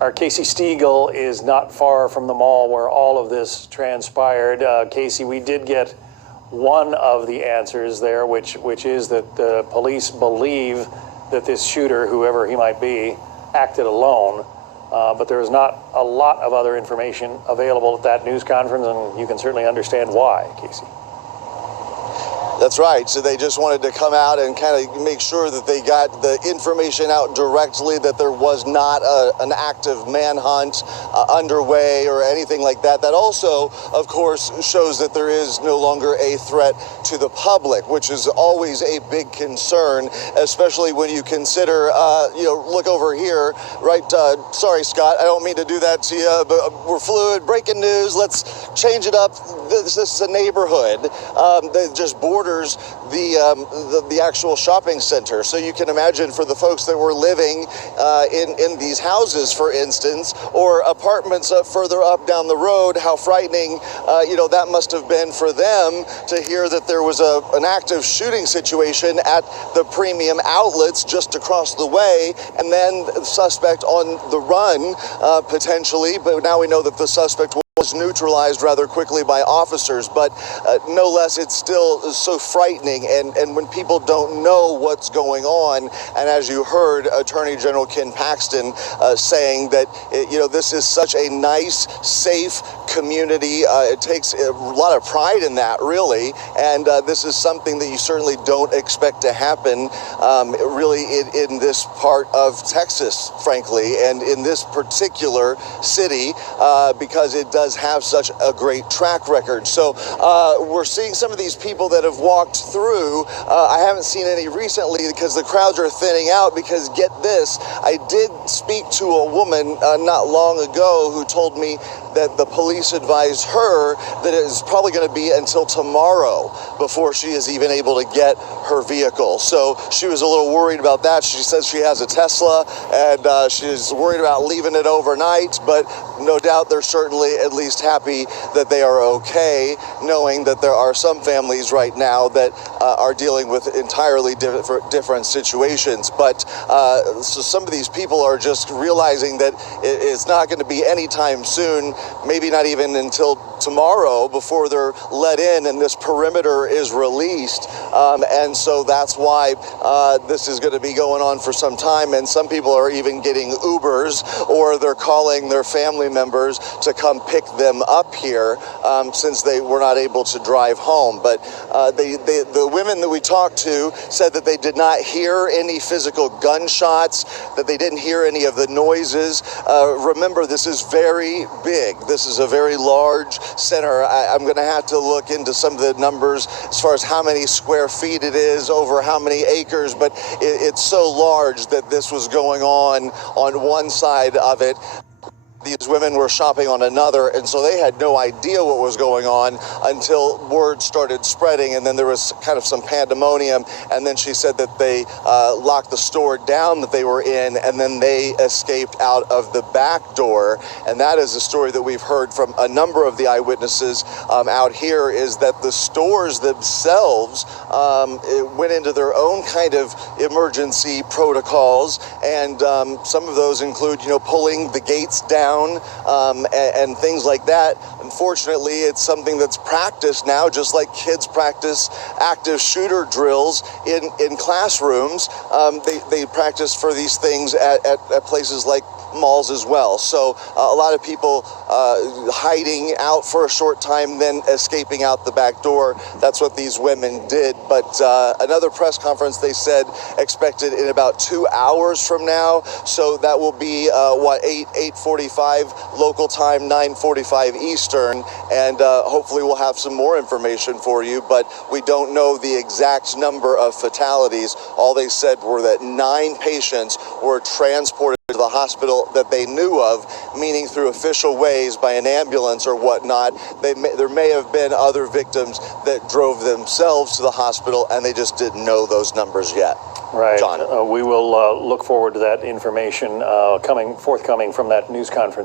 Our Casey Stiegel is not far from the mall where all of this transpired. Casey, we did get one of the answers there, which is that the police believe that this shooter, whoever he might be, acted alone. But there is not a lot of other information available at that news conference, and you can certainly understand why, Casey. That's right. So they just wanted to come out and kind of make sure that they got the information out directly, that there was not an active manhunt underway or anything like that. That also, of course, shows that there is no longer a threat to the public, which is always a big concern, especially when you consider, look over here, right? Sorry, Scott, I don't mean to do that to you, but we're fluid. Breaking news. Let's change it up. This is a neighborhood that just borders the actual shopping center. So you can imagine for the folks that were living in these houses, for instance, or apartments further up down the road, how frightening, that must have been for them to hear that there was an active shooting situation at the premium outlets just across the way, and then the suspect on the run, potentially, but now we know that the suspect was neutralized rather quickly by officers, but no less, it's still so frightening. And when people don't know what's going on, and as you heard Attorney General Ken Paxton saying that, this is such a nice, safe community. It takes a lot of pride in that, really. And this is something that you certainly don't expect to happen, really, in this part of Texas, frankly, and in this particular city, because it does have such a great track record. So we're seeing some of these people that have walked through. I haven't seen any recently because the crowds are thinning out, because get this, I did speak to a woman not long ago who told me that the police advised her that it is probably going to be until tomorrow before she is even able to get her vehicle. So she was a little worried about that. She says she has a Tesla, and she's worried about leaving it overnight, but no doubt they're certainly at least happy that they are okay, knowing that there are some families right now that are dealing with entirely different situations. But so some of these people are just realizing that it's not going to be anytime soon, maybe not even until tomorrow, before they're let in and this perimeter is released. And so that's why this is going to be going on for some time. And some people are even getting Ubers, or they're calling their family members to come pick them up here, since they were not able to drive home. But the women that we talked to said that they did not hear any physical gunshots, that they didn't hear any of the noises. Remember, this is very big. This is a very large center. I'm going to have to look into some of the numbers as far as how many square feet it is, over how many acres, but it's so large that this was going on one side of it. These women were shopping on another, and so they had no idea what was going on until word started spreading, and then there was kind of some pandemonium, and then she said that they locked the store down that they were in, and then they escaped out of the back door. And that is a story that we've heard from a number of the eyewitnesses out here, is that the stores themselves went into their own kind of emergency protocols, and some of those include, pulling the gates down, and things like that. Unfortunately, it's something that's practiced now, just like kids practice active shooter drills in classrooms. They practice for these things at places like malls as well. So a lot of people hiding out for a short time, then escaping out the back door. That's what these women did. But another press conference, they said, expected in about 2 hours from now. So that will be 8:45 local time, 9:45 Eastern, and hopefully we'll have some more information for you. But we don't know the exact number of fatalities. All they said were that 9 patients were transported to the hospital that they knew of, meaning through official ways by an ambulance or whatnot. There may have been other victims that drove themselves to the hospital, and they just didn't know those numbers yet. Right. John. We will look forward to that information forthcoming from that news conference.